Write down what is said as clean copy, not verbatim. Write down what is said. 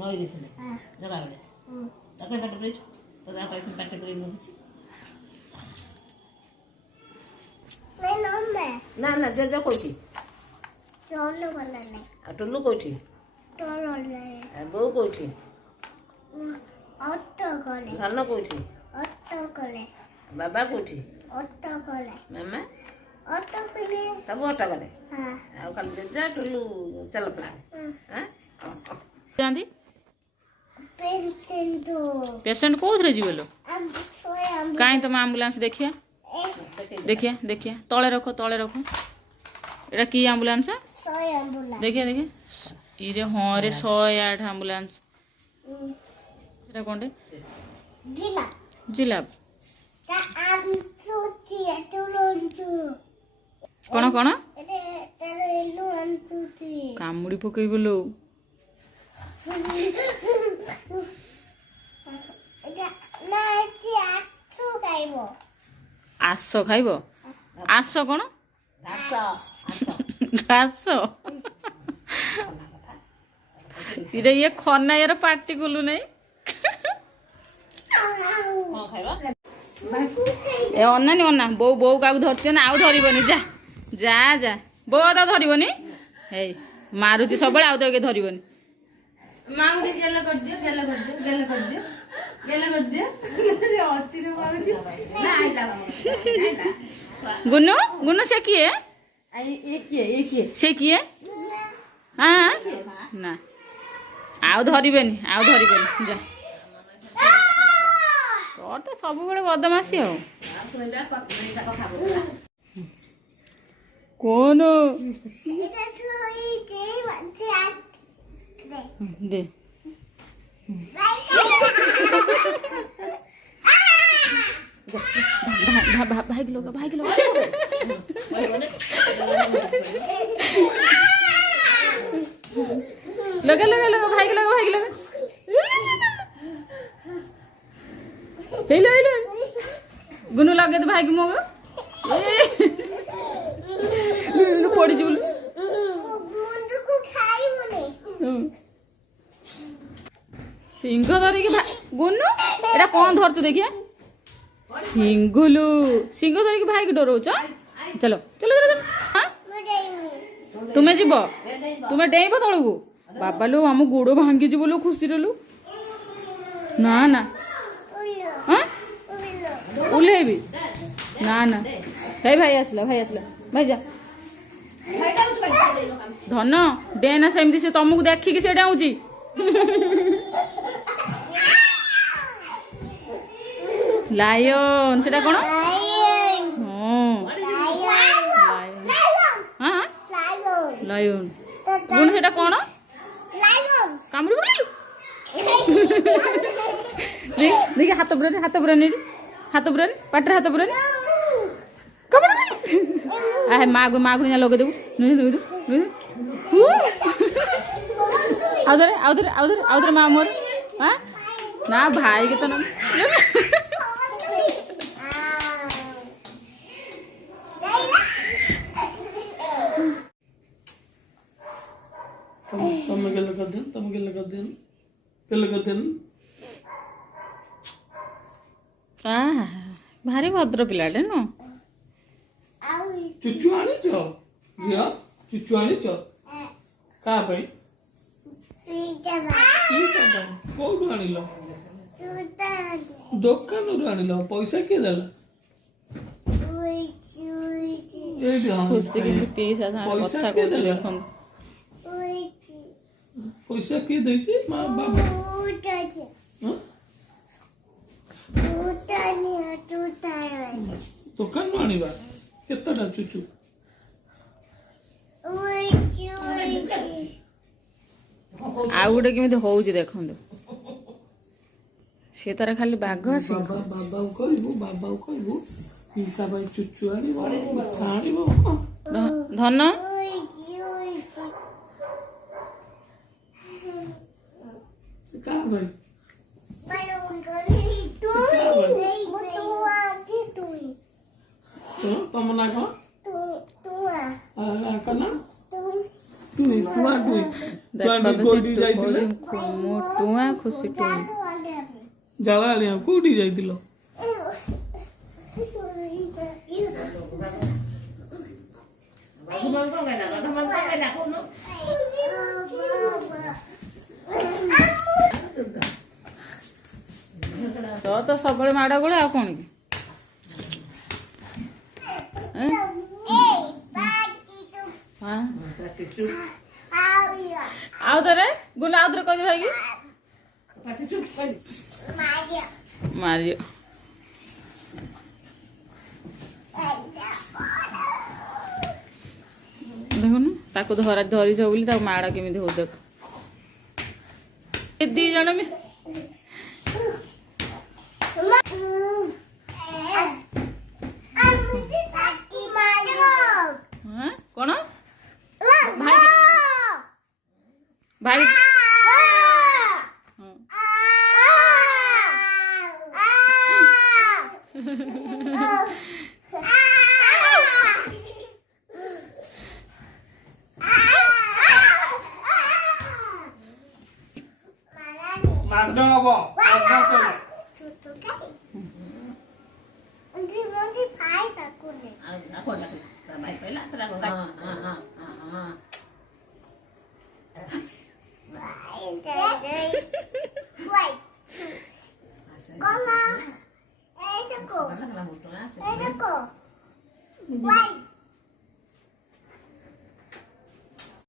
ନଈ ଦେଇଥିଲେ ଜଗା ବେଳେ ତାକୁ ପାଟି ପଡ଼ିଛୁ ତ ପାଟି ପଡ଼ି ମୁଁ କିଛି ନା ନା ଜେଜେ କୋଉଠି ଆଉ ଟୁଲୁ କୋଉଠି ବୋଉ କୋଉଠି ଧନ କୋଉଠି ବାବା କୋଉଠି ମାମା ସବୁ ଅଟୋ କଲେ ଆଉ ଖାଲି ଜେଜେ ଟୁଲୁ ଚାଲ ପଳା पेशेंट कौन जी बोलो कहीं तुम आम्बुलांस देखिए देखिए देखिए तले रखो एटा की आम्बुलांस देखिए देखिए ये हाँ रे 108 आम्बुलांस एटा कौन जिलाब कौन कौन कामुड़ी पकई बोलो आस खाइब आस कौन घास ये खना यार पार्टी गुलु नहीं ए अनानी अना बो बो का धरती ना आउ धरबनी जा जा जा बो तो धरबनी हे मारुची सब आउ तो धरबनी माँ को जेल कर दियो जेल कर दियो जेल कर दियो जेल कर दियो से अच्छी रे मारुची ना आइता गुन्नू गुन्नू से किए एक से किए हां ना आउ धरिबेनी जा तोर तो सब बड़े बदमाशी हो कौन दे भाग लो लगा भाग ले गुनु लगे तो भाग मोग पड़ी जी सिंह धरिकी गुनु एटा कौन धरत देखिए सिंगुलू सिंह धरिकी भाई की डरौच चलो चलो चलो हाँ तुम्हें जीव तुम्हें डेब तलू बाबा लो आम गोड़ भांगी जी बोलो खुशी रू ना ना हाँ ओह्लैबी ना ना भाई आसला भाई जा धन डेना सेमती से तुमको देखिकी से डाउची लायन सेटा कौन हाँ लायन गुण सेटा कौन कामुड़ी बोलू देखिए हाथ बुरानी पाटे हाथ बुरानी कब माँ को लगे देबू आउधरे माँ मोर हाँ ना भाई के तो ना तुम के लगा देन भारी भद्र पिलाटे न चुचु आनी छ जिया चुचु आनी छ का भाई कोठु आनिलो दुकान रू आनिलो पैसा के देला खुशी के पैसा कथा को देखन पैसा के देखी मां बाबा दुकान आनिबा केतटा चुचु आ गोटे केमी हूँ देखो सी तार खाली बाघ बाबा कहबू पिसा भाई चुचु धन तुम ना कौन देखो तो से टुआ खुशी टुई जाला आलिया कोठी जाइतिलो तो सब माड़ गोड़ आ कौन की आउ थे गुना आउ थे कह भाई मारियो देखुन ताको धरी बोली माड़ केमी हो देख दी जन में कौन भाई भाई